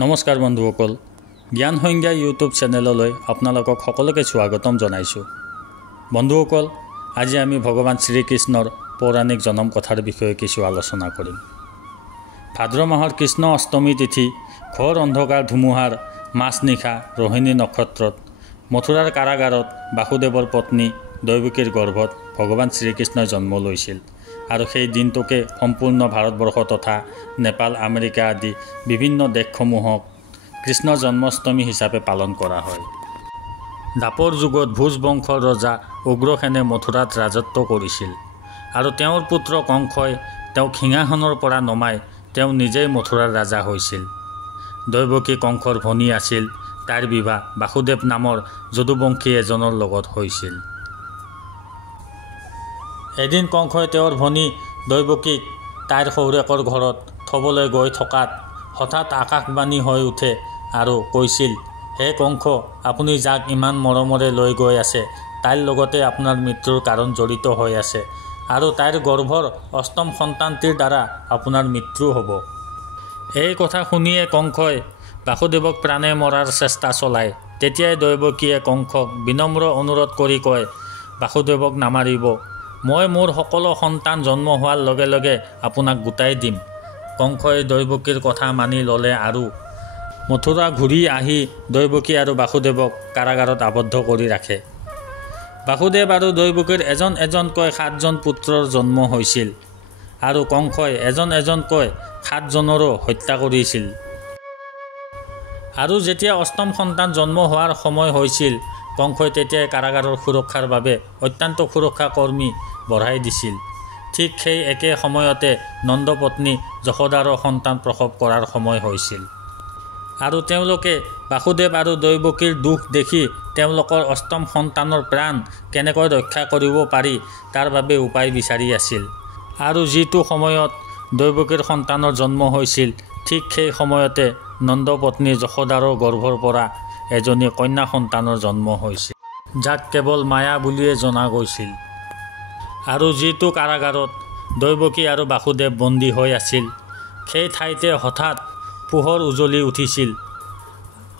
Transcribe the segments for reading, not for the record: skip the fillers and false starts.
নমস্কাৰ বন্ধুসকল, জ্ঞান সংজ্ঞা ইউটিউব চেনেললৈ আপোনালোকক সকলোকে স্বাগতম জনাইছোঁ। বন্ধুসকল, আজি আমি ভগৱান শ্ৰীকৃষ্ণৰ পৌৰাণিক জনম কথাৰ বিষয়ে কিছু আলোচনা কৰিম। ভাদ্ৰ মাহৰ কৃষ্ণ অষ্টমী তিথি ঘোৰ অন্ধকাৰ ধুমুহাৰ মাজনিশা ৰোহিণী নক্ষত্ৰত মথুৰাৰ কাৰাগাৰত বাসুদেৱৰ পত্নী দৈৱকীৰ গৰ্ভত ভগৱান শ্ৰীকৃষ্ণই জন্ম লৈছিল আৰু সেই দিনটোকে সম্পূৰ্ণ ভাৰতবৰ্ষ তথা নেপাল, আমেৰিকা আদি বিভিন্ন দেশসমূহক কৃষ্ণ জন্মাষ্টমী হিচাপে পালন কৰা হয়। দ্বাপৰ যুগত ভোজ বংশৰ ৰজা উগ্ৰসেনে মথুৰাত ৰাজত্ব কৰিছিল আৰু তেওঁৰ পুত্ৰ কংসই তেওঁক সিংহাসনৰ পৰা নমাই তেওঁ নিজেই মথুৰাৰ ৰাজা হৈছিল। দৈৱকী কংসৰ ভনী আছিল। তাইৰ বিবাহ বাসুদেৱ নামৰ যদুবংশী এজনৰ লগত হৈছিল। এদিন কংসই তেওঁৰ ভনী দৈৱকীক তাইৰ শহুৰেকৰ ঘৰত থবলৈ গৈ থকাত হঠাৎ আকাশবাণী হৈ উঠে আৰু কৈছিল, হে কংস, আপুনি যাক ইমান মৰমৰে লৈ গৈ আছে তাইৰ লগতে আপোনাৰ মৃত্যুৰ কাৰণ জড়িত হৈ আছে আৰু তাইৰ গৰ্ভৰ অষ্টম সন্তানটিৰ দ্বাৰা আপোনাৰ মৃত্যু হ'ব। এই কথা শুনিয়ে কংসই বাসুদেৱক প্ৰাণে মৰাৰ চেষ্টা চলায়। তেতিয়াই দৈৱকীয়ে কংসক বিনম্ৰ অনুৰোধ কৰি কয়, বাসুদেৱক নামাৰিব, মই মোৰ সকলো সন্তান জন্ম হোৱাৰ লগে লগে আপোনাক গোটাই দিম। কংসই দৈৱকীৰ কথা মানি ল'লে আৰু মথুৰা ঘূৰি আহি দৈৱকী আৰু বাসুদেৱক কাৰাগাৰত আবদ্ধ কৰি ৰাখে। বাসুদেৱ আৰু দৈৱকীৰ এজন এজনকৈ 7জন পুত্ৰৰ জন্ম হৈছিল আৰু কংসই এজন এজনকৈ 7জনৰো হত্যা কৰিছিল। আৰু যেতিয়া অষ্টম সন্তান জন্ম হোৱাৰ সময় হৈছিল, কংসই তেতিয়াই কাৰাগাৰৰ সুৰক্ষাৰ বাবে অত্যন্ত সুৰক্ষা কৰ্মী বঢ়াই দিছিল। ঠিক সেই একে সময়তে নন্দপত্নী যশোদাৰো সন্তান প্ৰসৱ কৰাৰ সময় হৈছিল আৰু তেওঁলোকে বাসুদেৱ আৰু দৈৱকীৰ দুখ দেখি তেওঁলোকৰ অষ্টম সন্তানৰ প্ৰাণ কেনেকৈ ৰক্ষা কৰিব পাৰি তাৰ বাবে উপায় বিচাৰি আছিল। আৰু যিটো সময়ত দৈৱকীৰ সন্তানৰ জন্ম হৈছিল, ঠিক সেই সময়তে নন্দপত্নী যশোদাৰো গৰ্ভৰ পৰা এজনী কন্যা সন্তানৰ জন্ম হৈছিল, যাক কেৱল মায়া বুলিয়ে জনা গৈছিল। আৰু যিটো কাৰাগাৰত দৈৱকী আৰু বাসুদেৱ বন্দী হৈ আছিল, সেই ঠাইতে হঠাৎ পোহৰ উজ্বলি উঠিছিল।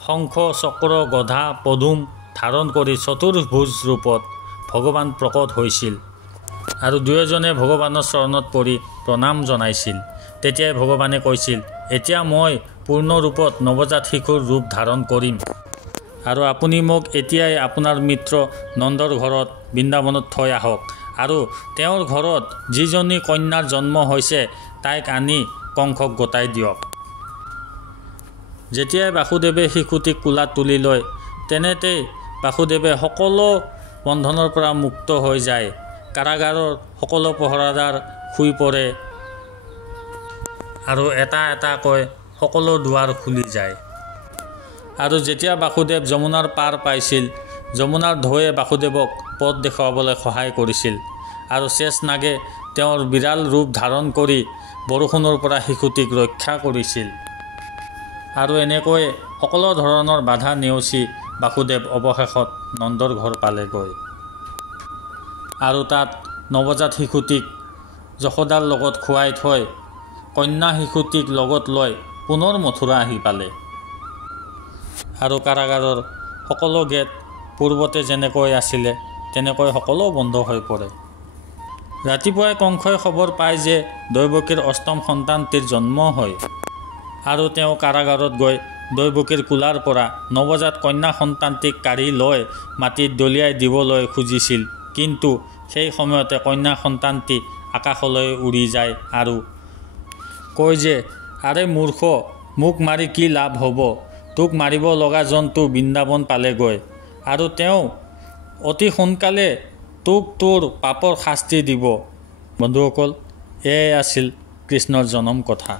শংখ, চক্ৰ, গদা, পদুম ধাৰণ কৰি চতুৰ্ভুজ ৰূপত ভগৱান প্ৰকট হৈছিল আৰু দুয়োজনে ভগৱানৰ চৰণত পৰি প্ৰণাম জনাইছিল। তেতিয়াই ভগৱানে কৈছিল, এতিয়া মই পূৰ্ণ ৰূপত নৱজাত শিশুৰ ৰূপ ধাৰণ কৰিম আৰু আপুনি মোক এতিয়াই আপোনাৰ মিত্ৰ নন্দৰ ঘৰত বৃন্দাবনত থৈ আহক আৰু তেওঁৰ ঘৰত যিজনী কন্যাৰ জন্ম হৈছে তাইক আনি কংসক গোটাই দিয়ক। যেতিয়াই বাসুদেৱে শিশুটিক কোলাত তুলি লয়, তেনেতেই বাসুদেৱে সকলো বন্ধনৰ পৰা মুক্ত হৈ যায়। কাৰাগাৰৰ সকলো পহৰাদাৰ শুই পৰে আৰু এটা এটাকৈ সকলো দুৱাৰ খুলি যায়। আৰু যেতিয়া বাসুদেৱ যমুনাৰ পাৰ পাইছিল, যমুনাৰ ঢৌৱে বাসুদেৱক পথ দেখুৱাবলৈ সহায় কৰিছিল আৰু শেষনাগে তেওঁৰ বিৰাল ৰূপ ধাৰণ কৰি বৰষুণৰ পৰা শিশুটিক ৰক্ষা কৰিছিল। আৰু এনেকৈ সকলো ধৰণৰ বাধা নেওচি বাসুদেৱ অৱশেষত নন্দৰ ঘৰ পালেগৈ আৰু তাত নৱজাত শিশুটিক যশোদাৰ লগত খুৱাই থৈ কন্যা শিশুটিক লগত লৈ পুনৰ মথুৰা আহি পালে। আৰু কাৰাগাৰৰ সকলো গেট পূৰ্বতে যেনেকৈ আছিলে তেনেকৈ সকলো বন্ধ হৈ পৰে। ৰাতিপুৱাই কংসই খবৰ পায় যে দৈৱকীৰ অষ্টম সন্তানটিৰ জন্ম হয় আৰু তেওঁ কাৰাগাৰত গৈ দৈৱকীৰ কোলাৰ পৰা নৱজাত কন্যা সন্তানটিক কাঢ়ি লৈ মাটিত দলিয়াই দিবলৈ খুজিছিল। কিন্তু সেই সময়তে কন্যা সন্তানটি আকাশলৈ উৰি যায় আৰু কয় যে, আৰে মূৰ্খ, মোক মাৰি কি লাভ হ'ব? তোক মাৰিব লগা জন্তু বৃন্দাবন পালেগৈ আৰু তেওঁ অতি সোনকালে তোক তোৰ পাপৰ শাস্তি দিব। বন্ধুসকল, এয়াই আছিল কৃষ্ণৰ জনম কথা।